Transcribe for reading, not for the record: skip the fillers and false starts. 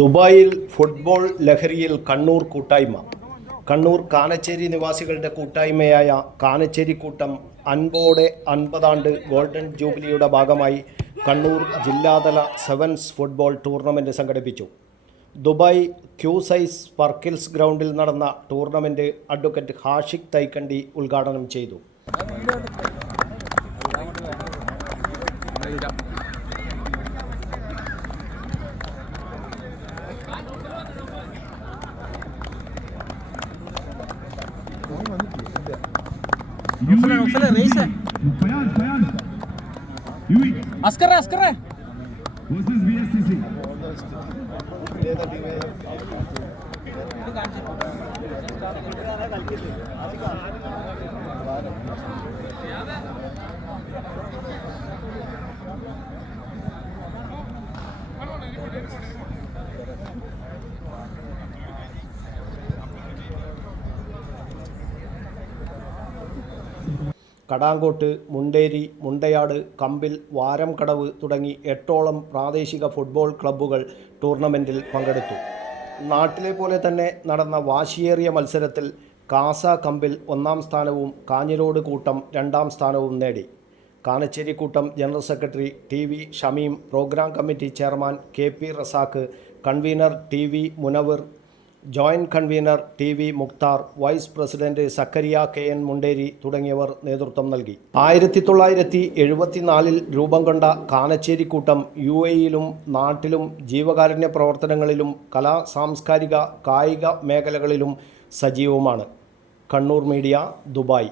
ദുബായിൽ ഫുട്ബോൾ ലഹരിയിൽ കണ്ണൂർ കൂട്ടായ്മ. കണ്ണൂർ കാനച്ചേരി നിവാസികളുടെ കൂട്ടായ്മയായ കാനച്ചേരി കൂട്ടം അൻപോടെ 50 ഗോൾഡൻ ജൂബിലിയുടെ ഭാഗമായി കണ്ണൂർ ജില്ലാതല സെവൻസ് ഫുട്ബോൾ ടൂർണമെൻറ്റ് സംഘടിപ്പിച്ചു. ദുബായ് ക്യൂസൈസ് സ്പർക്കിൾസ് ഗ്രൗണ്ടിൽ നടന്ന ടൂർണമെൻറ്റ് അഡ്വക്കേറ്റ് ഹാഷിഖ് തൈക്കണ്ടി ഉദ്ഘാടനം ചെയ്തു. अस्कर കടാങ്കോട്ട്, മുണ്ടേരി, മുണ്ടയാട്, കമ്പിൽ, വാരംകടവ് തുടങ്ങി 8ഓളം പ്രാദേശിക ഫുട്ബോൾ ക്ലബ്ബുകൾ ടൂർണമെൻറ്റിൽ പങ്കെടുത്തു. നാട്ടിലെ പോലെ തന്നെ നടന്ന വാശിയേറിയ മത്സരത്തിൽ കാസ കമ്പിൽ 1ാം സ്ഥാനവും കാഞ്ഞിരോട് കൂട്ടം 2ാം സ്ഥാനവും നേടി. കാനച്ചേരി കൂട്ടം general secretary TV Shameem, programme committee chairman KP Razak, convener TV Munavar, joint convener TV Mukthar, vice president Zakariya KN Munderi തുടങ്ങിയവർ നേതൃത്വം നൽകി. 1974 രൂപം കൊണ്ട കാനച്ചേരി കൂട്ടം UAE-യിലും നാട്ടിലും ജീവകാരുണ്യ പ്രവർത്തനങ്ങളിലും കലാ സാംസ്കാരിക കായിക മേഖലകളിലും സജീവമാണ്. Kannur media, Dubai.